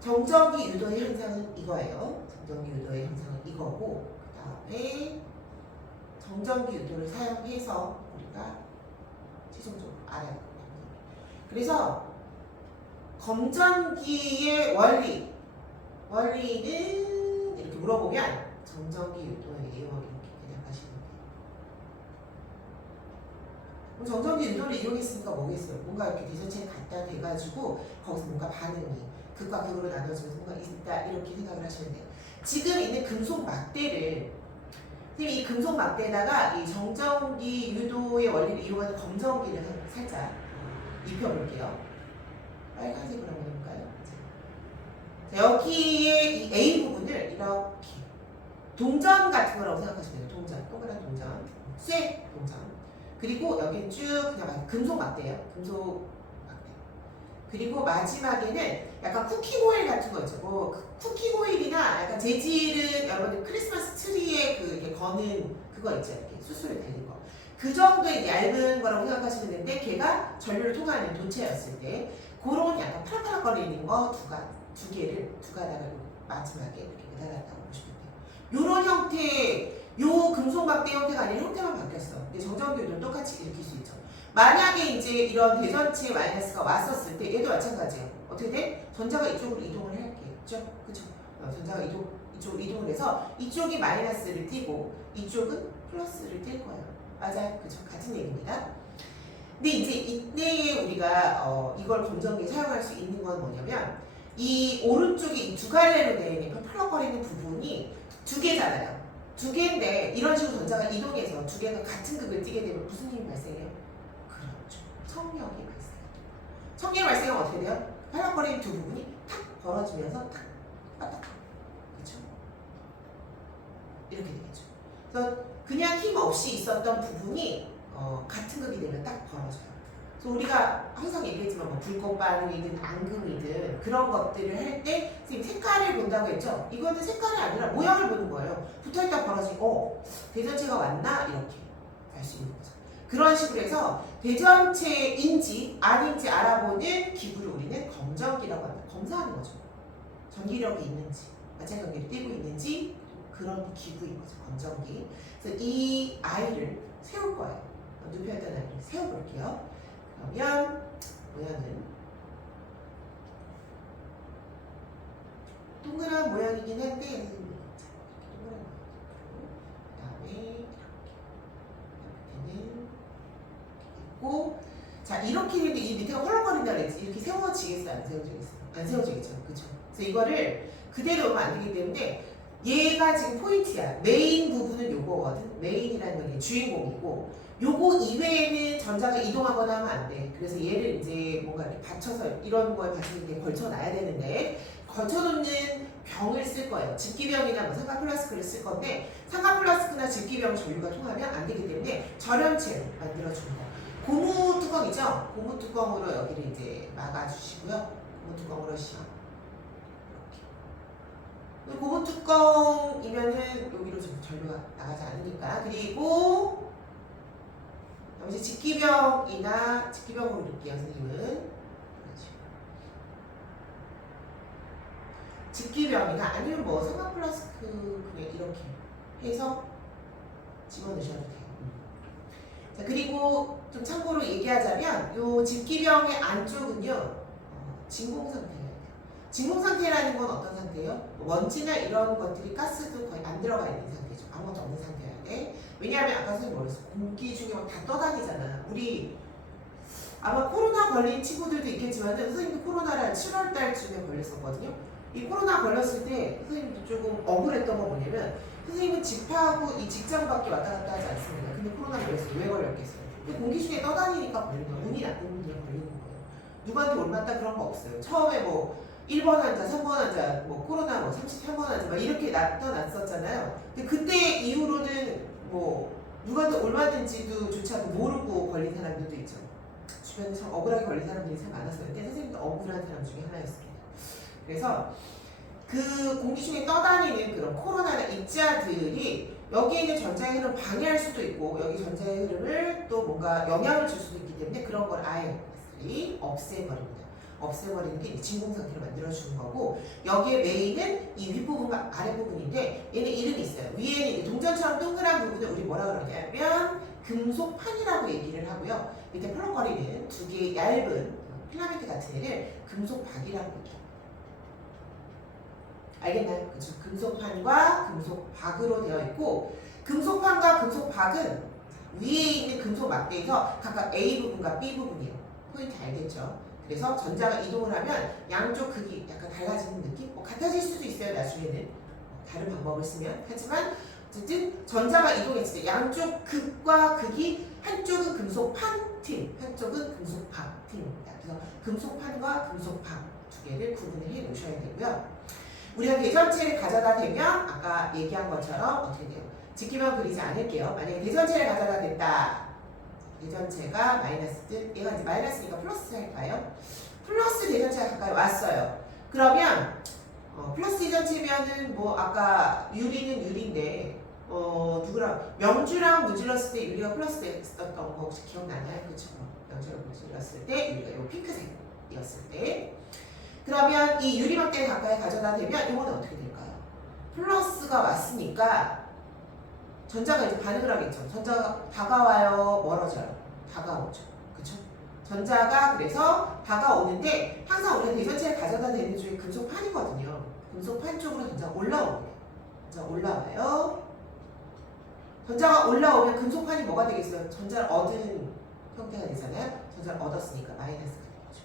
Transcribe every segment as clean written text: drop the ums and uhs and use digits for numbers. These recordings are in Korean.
정전기 유도의 현상은 이거예요. 정전기 유도의 현상은 이거고, 그 다음에 정전기 유도를 사용해서 우리가 최종적으로 알아야 됩니다. 그래서 검전기의 원리는 이렇게 물어보면 정전기 유도예요. 이렇게 대답하시면 돼요. 그럼 정전기 유도를 이용했으니까 뭐겠어요? 뭔가 이렇게 대전체에 갖다 대가지고 거기서 뭔가 반응이 극과 극으로 나눠지면서 뭔가 있다 이렇게 생각을 하시면 돼요. 지금 있는 금속 막대를 이 금속 막대에다가 이 정전기 유도의 원리를 이용하는 검전기를 살짝 입혀볼게요. 빨간색으로 한번 해볼까요? 자, 여기에 이 A 부분을 이렇게 동전 같은 거라고 생각하시면 돼요. 동전, 동그란 동전, 쇠 동전. 그리고 여기 쭉 그냥 금속 막대예요. 금속 막대. 그리고 마지막에는 약간 쿠키고일 같은 거 있죠. 뭐 쿠키고일이나 약간 재질은 여러분들 크리스마스 트리에 그 이렇게 거는 그거 있죠. 이렇게 수술을 달린 거. 그 정도의 얇은 거라고 생각하시면 되는데 걔가 전류를 통하는 도체였을 때 그런 약간 파락파락거리는 거 두 개를 두 가닥을 마지막에 이렇게 매달았다고 보시면 돼요. 요런 형태, 요 금속 막대 형태가 아니라 형태만 바뀌었어. 근데 정전기도 똑같이 일으킬 수 있죠. 만약에 이제 이런 대전체 마이너스가 왔었을 때 얘도 마찬가지예요. 어떻게 돼? 전자가 이쪽으로 이동을 할게요. 그죠? 전자가 이쪽으로 이동을 해서 이쪽이 마이너스를 띄고 이쪽은 플러스를 띨 거예요. 맞아요. 그죠? 같은 얘기입니다. 근데 이제 이때에 우리가 이걸 검정기에 사용할 수 있는 건 뭐냐면 이 오른쪽에 이 두 갈래로 되어 있는 펄럭거리는 부분이 두 개잖아요. 두 개인데 이런 식으로 전자가 이동해서 두 개가 같은 극을 띠게 되면 무슨 힘이 발생해요? 그렇죠. 청력이 발생해요. 청력이 발생하면 어떻게 돼요? 펄럭거리는 두 부분이 탁 벌어지면서 탁 빠딱. 그렇죠? 이렇게 되겠죠. 그래서 그냥 힘 없이 있었던 부분이 같은 극이 되면 딱 벌어져요. 그래서 우리가 항상 얘기했지만 뭐 불꽃 반응이든 앙금이든 그런 것들을 할 때 선생님 색깔을 본다고 했죠? 이거는 색깔이 아니라 모양을 보는 거예요. 붙어있다 벌어지고 대전체가 왔나? 이렇게 알 수 있는 거죠. 그런 식으로 해서 대전체인지 아닌지 알아보는 기구를 우리는 검전기라고 합니다. 검사하는 거죠. 전기력이 있는지 마찰 전기를 띄고 있는지 그런 기구인 거죠. 검전기. 그래서 이 아이를 세울 거예요. 눕혀있던 아이를 세워볼게요. 그러면 모양은 동그란 모양이긴 한데 이렇게 동그란 모양이고 그 다음에 이렇게 밑에는 있고 자 이렇게 되는데 이 밑에가 헐렁거린다 그랬지. 이렇게 세워지겠어요? 안 세워지겠어요? 안 세워지겠죠. 그쵸? 그래서 이거를 그대로 오면 안 되기 때문에 얘가 지금 포인트야. 메인 부분은 요거거든. 메인이라는 건 주인공이고 요거 이외에는 전자가 이동하거나 하면 안 돼. 그래서 얘를 이제 뭔가 이렇게 받쳐서 이런 거에 받칠 때 걸쳐놔야 되는데 걸쳐놓는 병을 쓸 거예요. 집기병이나 뭐 삼각플라스크를 쓸 건데 삼각플라스크나 집기병 전류가 통하면 안 되기 때문에 절연체로 만들어주는 거. 고무 뚜껑이죠? 고무 뚜껑으로 여기를 이제 막아주시고요. 고무 뚜껑으로 시험. 고무 뚜껑이면은 여기로 좀 전류가 나가지 않으니까. 그리고 이제 집기병이나 집기병으로 넣을게요, 선생님은. 집기병이나 아니면 뭐 삼각플라스크 그냥 이렇게 해서 집어넣으셔도 돼요. 자, 그리고 좀 참고로 얘기하자면 요 집기병의 안쪽은요 진공 상태예요. 진공 상태라는 건 어떤 상태예요? 먼지나 이런 것들이 가스도 거의 안 들어가 있는 상태죠. 아무것도 없는 상태여야 돼. 왜냐하면 아까 선생님 뭐랬어? 공기 중에 막 다 떠다니잖아. 우리 아마 코로나 걸린 친구들도 있겠지만 선생님도 코로나를 한 7월 달쯤에 걸렸었거든요. 이 코로나 걸렸을 때 선생님도 조금 억울했던 거 뭐냐면 선생님은 집하고 이 직장 밖에 왔다 갔다 하지 않습니다. 근데 코로나 걸렸어요. 왜 걸렸겠어요? 공기 중에 떠다니니까 걸린 거예요. 운이 나쁜 분들은 걸리는 거예요. 누구한테 올맞다 그런 거 없어요. 처음에 뭐 1번 환자, 3번 환자, 뭐 코로나 뭐 33번 환자 막 이렇게 나타났었잖아요. 근데 그때 이후로는 뭐 누구한테 올맞은지도 조차 모르고 걸린 사람들도 있죠. 주변에 참 억울하게 걸린 사람들이 참 많았어요. 근데 선생님도 억울한 사람 중에 하나였습니다. 그래서 그 공기 중에 떠다니는 그런 코로나나 입자들이 여기에 있는 전자의 흐름을 방해할 수도 있고 여기 전자의 흐름을 또 뭔가 영향을 줄 수도 있기 때문에 그런 걸 아예 없애버립니다. 없애버리는 게 진공 상태로 만들어주는 거고, 여기에 메인은 이 윗부분과 아랫부분인데 얘는 이름이 있어요. 위에는 이제 동전처럼 동그란 부분을 우리 뭐라 그러냐면 금속판이라고 얘기를 하고요. 밑에 펄럭거리는 두 개의 얇은 필라멘트 같은 애를 금속박이라고 얘기해요. 알겠나요? 그렇죠? 금속판과 금속박으로 되어 있고, 금속판과 금속박은 위에 있는 금속 막대에서 각각 A 부분과 B 부분이에요. 포인트 알겠죠? 그래서 전자가 이동을 하면 양쪽 극이 약간 달라지는 느낌? 뭐 같아질 수도 있어요, 나중에는. 다른 방법을 쓰면. 하지만 어쨌든 전자가 이동했을 때 양쪽 극과 극이 한쪽은 금속판 팀, 한쪽은 금속박 팀입니다. 그래서 금속판과 금속박 두 개를 구분을 해 놓으셔야 되고요. 우리가 대전체를 가져다 대면 아까 얘기한 것처럼 어떻게 돼요? 직기만 그리지 않을게요. 만약에 대전체를 가져다 댔다. 대전체가 마이너스든 얘가 이제 마이너스니까 플러스 할까요? 플러스 대전체가 가까이 왔어요. 그러면 플러스 대전체면은 뭐 아까 유리는 유리인데 누구랑 명주랑 문질렀을 때 유리가 플러스 됐었던 거 혹시 기억나나요? 그렇죠? 명주랑 문질렀을 때 유리가 요 핑크색이었을 때, 그러면 이 유리막대를 가까이 가져다 대면 이거는 어떻게 될까요? 플러스가 왔으니까 전자가 이제 반응을 하겠죠. 전자가 다가와요, 멀어져요? 다가오죠. 그쵸? 전자가 그래서 다가오는데 항상 우리가 대전체를 가져다 대는 쪽이 금속판이거든요. 금속판 쪽으로 전자가 올라오고요. 전자가 올라와요. 전자가 올라오면 금속판이 뭐가 되겠어요? 전자를 얻은 형태가 되잖아요. 전자를 얻었으니까 마이너스가 되겠죠.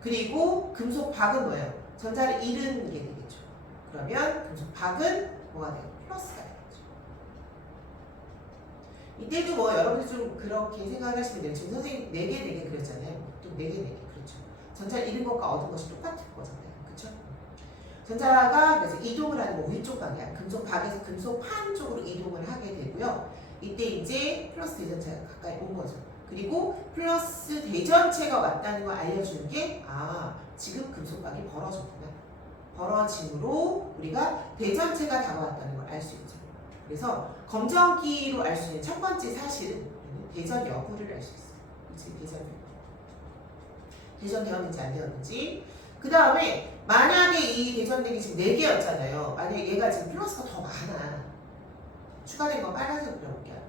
그리고 금속박은 뭐예요? 전자를 잃은 게 되겠죠. 그러면 금속박은 뭐가 돼요? 플러스가 돼요. 이때도 뭐 여러분들 좀 그렇게 생각하시면 돼요. 지금 선생님 4개 그렸잖아요. 또 4개 그렇죠. 전자를 잃은 것과 얻은 것이 똑같은 거잖아요. 그쵸? 전자가 그래서 이동을 하는 뭐 위쪽 방향, 금속박에서 금속판 쪽으로 이동을 하게 되고요. 이때 이제 플러스 대전체가 가까이 온 거죠. 그리고 플러스 대전체가 왔다는 걸 알려주는 게 지금 금속박이 벌어졌구나. 벌어짐으로 우리가 대전체가 다가왔다는 걸 알 수 있죠. 그래서 검정기로 알 수 있는 첫 번째 사실은 대전 여부를 알 수 있어요. 그치? 대전되었는지 안 되었는지. 그 다음에 만약에 이 대전되기 지금 4개였잖아요. 만약에 얘가 지금 플러스가 더 많아. 추가된 거 빨간색으로 그려볼게요.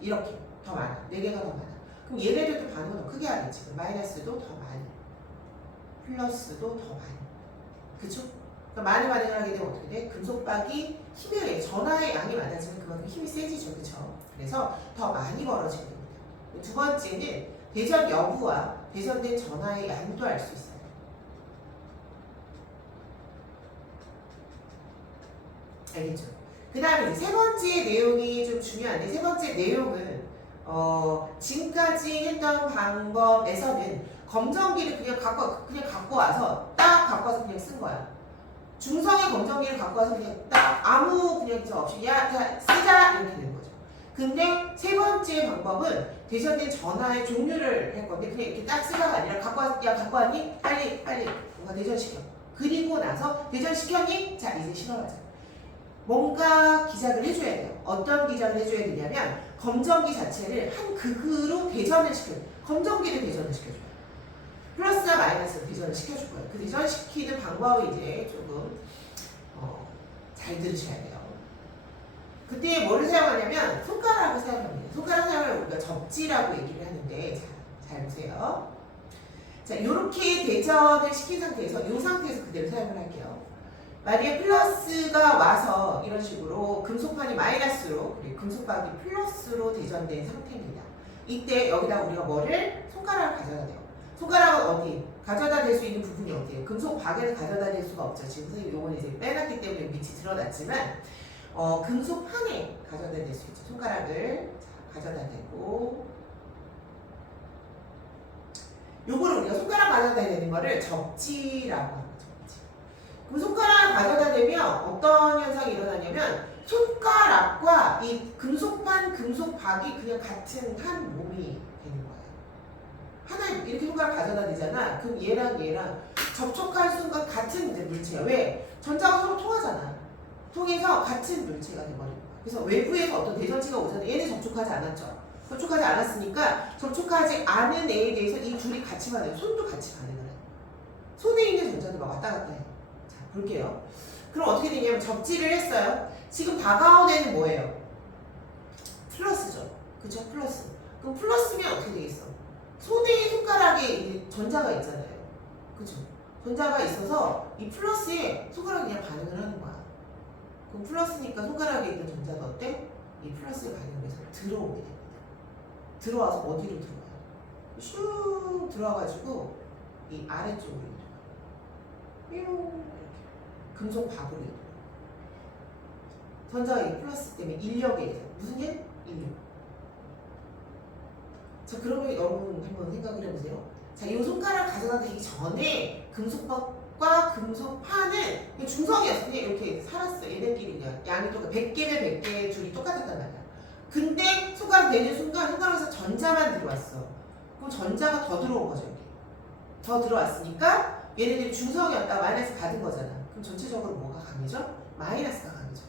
이렇게 더 많아. 4개가 더 많아. 그럼 얘네들도 반응을 더 크게 하겠지. 마이너스도 더 많이, 플러스도 더 많이. 그쵸? 그러니까 많이 반응을 하게 되면 어떻게 돼? 금속박이 힘에 의해 전하의 양이 많아지면 그만큼 힘이 세지죠. 그쵸? 그래서 더 많이 벌어지게 됩니다. 두 번째는 대전 여부와 대전된 전하의 양도 알 수 있어요. 알겠죠? 그 다음에 세 번째 내용이 좀 중요한데, 세 번째 내용은 지금까지 했던 방법에서는 검정기를 그냥 갖고 와서 딱 갖고 와서 그냥 쓴 거야. 중성의 검정기를 갖고 와서 그냥 딱 아무 그냥 없이 야 쓰자 이렇게 되는 거죠. 근데 세 번째 방법은 대전된 전하의 종류를 할 건데 그냥 이렇게 딱 쓰자가 아니라 갖고 왔니? 빨리 뭔가 대전시켜. 그리고 나서 대전시켰니? 자 이제 실험하자. 뭔가 기작을 해줘야 돼요. 어떤 기작을 해줘야 되냐면 검정기 자체를 한 극으로 대전을 시켜요. 검정기를 대전을 시켜줘요. 플러스나 마이너스로 대전을 시켜줄 거예요. 그 대전시키는 방법이 이제 조금 잘 들으셔야 돼요. 그때 뭐를 사용하냐면 손가락을 사용합니다. 손가락 사용을 우리가 접지라고 얘기를 하는데 잘 보세요. 자, 이렇게 대전을 시킨 상태에서 이 상태에서 그대로 사용을 할게요. 만약에 플러스가 와서 이런 식으로 금속판이 마이너스로 그리고 금속박이 플러스로 대전된 상태입니다. 이때 여기다 우리가 뭐를 손가락을 가져다 대요. 손가락은 어디? 가져다 댈 수 있는 부분이 어디예요? 금속박에는 가져다 댈 수가 없죠. 지금 선생님 요거는 이제 빼놨기 때문에 밑이 드러났지만 금속판에 가져다 댈 수 있죠. 손가락을 가져다 대고 요거를 우리가 손가락 가져다 대는 거를 접지라고 합니다. 접지. 그럼 손가락을 가져다 대면 어떤 현상이 일어나냐면 손가락과 이 금속판, 금속박이 그냥 같은 한 몸이 되는 거예요. 하나 이렇게 손가락 가져다 대잖아. 그럼 얘랑 접촉할 순간 같은 이제 물체야. 왜? 전자가 서로 통하잖아. 통해서 같은 물체가 돼버리는 거야. 그래서 외부에서 어떤 대전체가 오잖아. 얘는 접촉하지 않았죠. 접촉하지 않았으니까 접촉하지 않은 애에 대해서 이 둘이 같이 반응해요. 손도 같이 반응을 해요. 손에 있는 전자도 막 왔다 갔다 해요. 자, 볼게요. 그럼 어떻게 되냐면 접지를 했어요. 지금 다가온 애는 뭐예요? 플러스죠. 그쵸? 플러스. 그럼 플러스면 어떻게 되겠어? 손에 손가락에 이 전자가 있잖아요. 그쵸? 전자가 있어서 이 플러스에 손가락이 그냥 반응을 하는 거야. 그럼 플러스니까 손가락에 있는 전자가 어때? 이 플러스에 반응을 해서 들어오게 됩니다. 들어와서 어디로 들어와요? 슉 들어와가지고 이 아래쪽으로 이렇게 금속 밥으로 이동해요. 전자가 이 플러스 때문에 인력에 의해서 무슨 일? 인력. 자, 그러면 여러분 한번 생각을 해보세요. 자, 이 손가락 가져다 대기 전에 금속밥과 금속판은 중성이었어. 그냥 이렇게 살았어. 얘네끼리 그냥 양이 똑같아. 100개면 100개 줄이 똑같았단 말이야. 근데 손가락 대는 순간 손가락에서 전자만 들어왔어. 그럼 전자가 더 들어온 거죠. 여기. 더 들어왔으니까 얘네들이 중성이었다가 마이너스 받은 거잖아. 그럼 전체적으로 뭐가 강해져? 마이너스가 강해져.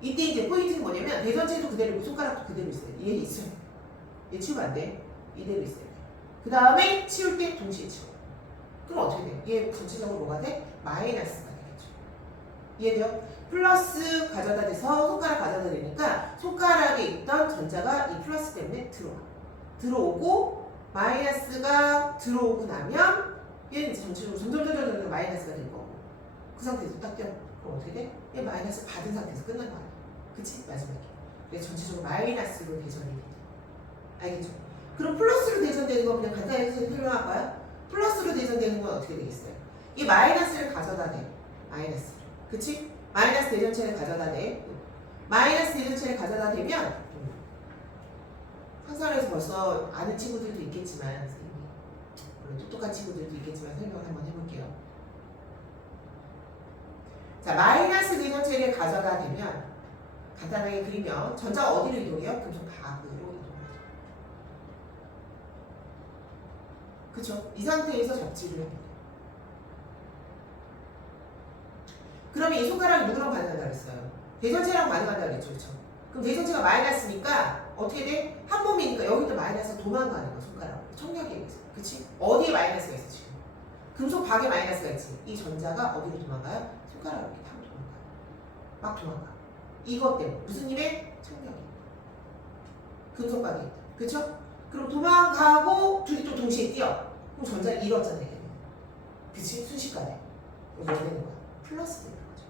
이때 이제 포인트는 뭐냐면 대전체도 그대로 있고 손가락도 그대로 있어요. 얘 있어요. 얘 치우면 안 돼. 이대로 있어요. 그 다음에 치울 때 동시에 치워. 그럼 어떻게 돼? 얘 전체적으로 뭐가 돼? 마이너스가 되겠죠. 이해돼요? 플러스 가져다 대서 손가락 가져다 대니까 손가락에 있던 전자가 이 플러스 때문에 들어와. 들어오고 마이너스가 들어오고 나면 얘는 이제 전체적으로 점점 마이너스가 될 거고 그 상태에서 딱 떼어. 그럼 어떻게 돼? 얘 마이너스 받은 상태에서 끝난 거야. 그치? 마지막에. 그래서 전체적으로 마이너스로 대전이 돼. 알겠죠? 그럼 플러스로 대전되는 거 그냥 간단히 설명할 거야? 플러스로 대전되는 건 어떻게 되겠어요? 이 마이너스를 가져다 대. 마이너스. 그치? 마이너스 대전체를 가져다 대. 마이너스 대전체를 가져다 대면 상상에서 벌써 아는 친구들도 있겠지만 물론 똑똑한 친구들도 있겠지만 설명을 한번 해볼게요. 자, 마이너스 대전체를 가져다 대면 간단하게 그리면 전자가 어디로 이동해요? 금속 밖으로 이동하죠. 그쵸? 이 상태에서 접지를 합니다. 그러면 이 손가락이 누구랑 반응한다 그랬어요? 대전체랑 반응한다 그랬죠. 그쵸? 그럼 대전체가 마이너스니까 어떻게 돼? 한 몸이니까 여기도 마이너스가 도망가는 거야. 손가락으로. 청력에 의해서. 그치? 어디에 마이너스가 있어 지금? 금속 박에 마이너스가 있지. 이 전자가 어디로 도망가요? 손가락으로 이렇게 타고 도망가요. 막 도망가. 이것 때문에 무슨 일에? 청력이. 금속 박에 있다. 그쵸? 그럼 도망가고 둘이 또 동시에 뛰어. 그럼 전자를 잃었잖아요. 그치? 순식간에. 뭐 되는 거야? 플러스 되는 거죠.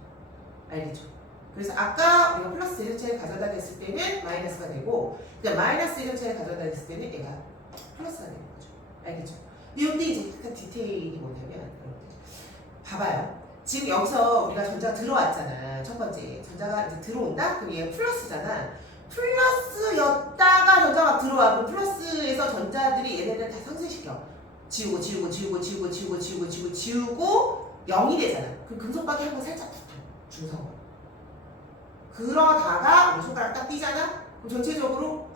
알겠죠? 그래서 아까 우리가 플러스 대전체를 가져다 댔을 때는 마이너스가 되고 마이너스 대전체를 가져다 댔을 때는 얘가 플러스가 되는 거죠. 알겠죠? 근데 이제 약간 디테일이 뭐냐면 여러분들 봐봐요. 지금 여기서 우리가 전자가 들어왔잖아. 첫 번째 전자가 이제 들어온다? 그럼 얘가 플러스잖아. 플러스였다가 전자가 막 들어와. 그럼 플러스에서 전자들이 얘네들 다 상쇄시켜. 지우고 0이 되잖아. 그럼 금속박이 한번 살짝 붙어. 중성으로. 그러다가 우리 손가락 딱 띄잖아? 그럼 전체적으로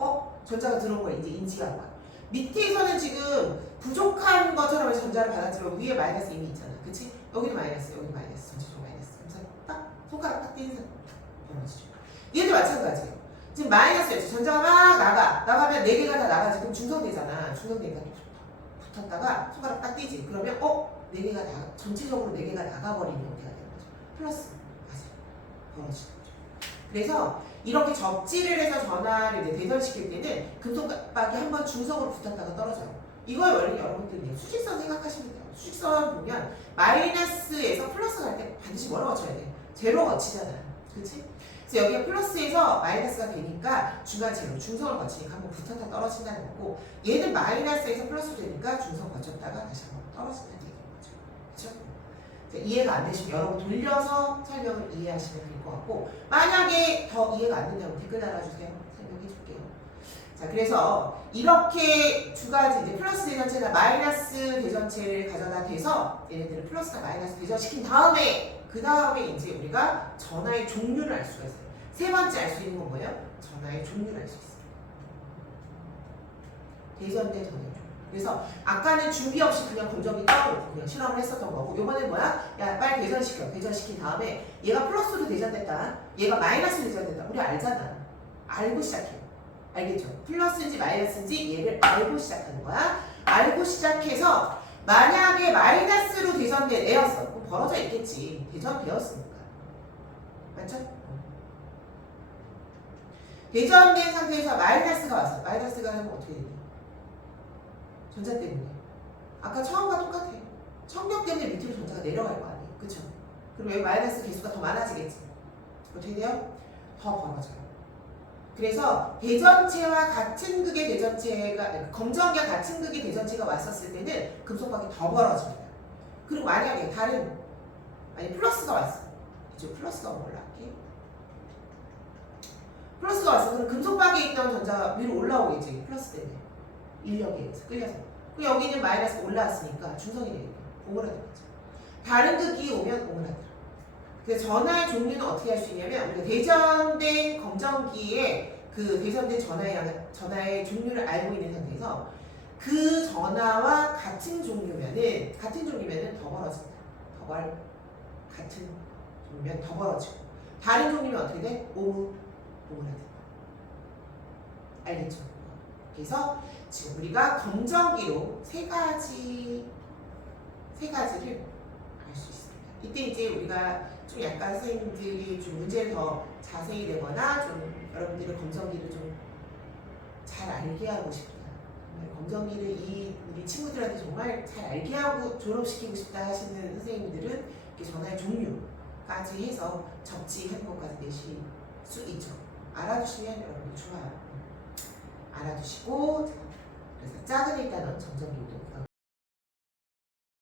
전자가 들어온 거야. 이제 인지가 한 거야. 밑에서는 지금 부족한 것처럼 전자를 받았지만 위에 마이너스 이미 있잖아. 그치? 여기도 마이너스, 여기도 마이너스, 전체적으로 마이너스. 그래서 딱 손가락 딱 띄는 사람 벌어지죠. 얘도 마찬가지예요. 지금 마이너스였지. 전자가 막 나가면 4개가 다 나가지. 그럼 중성되잖아. 중성되니까 또 붙었다가 손가락 딱 띄지. 그러면 4개가 전체적으로 4개가 나가버리는 형태가 되는 거죠. 플러스 맞아요. 벌어지죠. 그래서 이렇게 접지를 해서 전화를 이제 대전시킬 때는 금속박이 한번 중성으로 붙었다가 떨어져요. 이걸 원래 여러분들이 수직선 생각하시면 돼요. 수직선 보면 마이너스에서 플러스 갈 때 반드시 뭐로 거쳐야 돼? 제로 거치잖아. 그치? 그래서 여기가 플러스에서 마이너스가 되니까 중간 제로, 중성을 거치니까 한번 붙었다 떨어진다는 거고 얘는 마이너스에서 플러스 되니까 중성 거쳤다가 다시 한번 떨어진다는 얘기인 거죠. 그쵸? 이해가 안 되시면 여러분 돌려서 설명을 이해하시면 될 것 같고 만약에 더 이해가 안 된다면 댓글 달아주세요. 설명해 줄게요. 자, 그래서 이렇게 두 가지 이제 플러스 대전체나 마이너스 대전체를 가져다 대서 얘네들을 플러스나 마이너스 대전시킨 다음에 그 다음에 이제 우리가 전하의 종류를 알 수가 있어요. 세 번째 알 수 있는 건 뭐예요? 전하의 종류를 알 수 있어요. 대전대 전하의 종류. 그래서 아까는 준비 없이 그냥 검정기 따로 그냥 실험을 했었던 거고 요번에 뭐야? 야 빨리 대전시켜. 대전시킨 다음에 얘가 플러스로 대전됐다. 얘가 마이너스로 대전됐다. 우리 알잖아. 알고 시작해. 알겠죠? 플러스인지 마이너스인지 얘를 알고 시작하는 거야. 알고 시작해서 만약에 마이너스로 대전된 애였어. 그럼 벌어져 있겠지. 대전되었으니까. 맞죠? 대전된 상태에서 마이너스가 왔어. 마이너스가 하면 어떻게 되니? 전자 때문에. 아까 처음과 똑같아. 청력 때문에 밑으로 전자가 내려갈 거 아니에요. 그쵸? 그럼 여기 마이너스 개수가 더 많아지겠지. 어떻게 돼요? 더 벌어져요. 그래서 대전체와 같은 극의 대전체가, 검정과 같은 극의 대전체가 왔었을 때는 금속박이 더 벌어집니다. 그리고 만약에 다른, 아니 플러스가 왔어. 이쪽 플러스가 올라갈게. 플러스가 왔어. 그럼 금속박에 있던 전자가 위로 올라오겠지. 플러스 때문에. 인력에 의해서 끌려서. 그리고 여기는 마이너스가 올라왔으니까 중성이 되겠네. 오므라들었죠. 다른 극이 오면 오므라들어. 그래서 전하의 종류는 어떻게 할 수 있냐면 우리가 대전된 검정기에 그 대전된 전하의 종류를 알고 있는 상태에서 그 전하와 같은 종류면은 더 벌어진다. 같은 종류면 더 벌어지고 다른 종류면 어떻게 돼? 오므라든다. 알겠죠? 그래서 지금 우리가 검정기로 세 가지를 알 수 있습니다. 이때 이제 우리가 좀 약간 선생님들이 좀 문제를 더 자세히 내거나 좀 여러분들의 검정기를 좀 잘 알게 하고 싶다. 검정기를 우리 친구들한테 정말 잘 알게 하고 졸업시키고 싶다 하시는 선생님들은 이렇게 전화의 종류까지 해서 접지하는 것까지 내실 수 있죠. 알아두시면 여러분들 좋아요. 알아두시고 그래서 작은 일단은 점점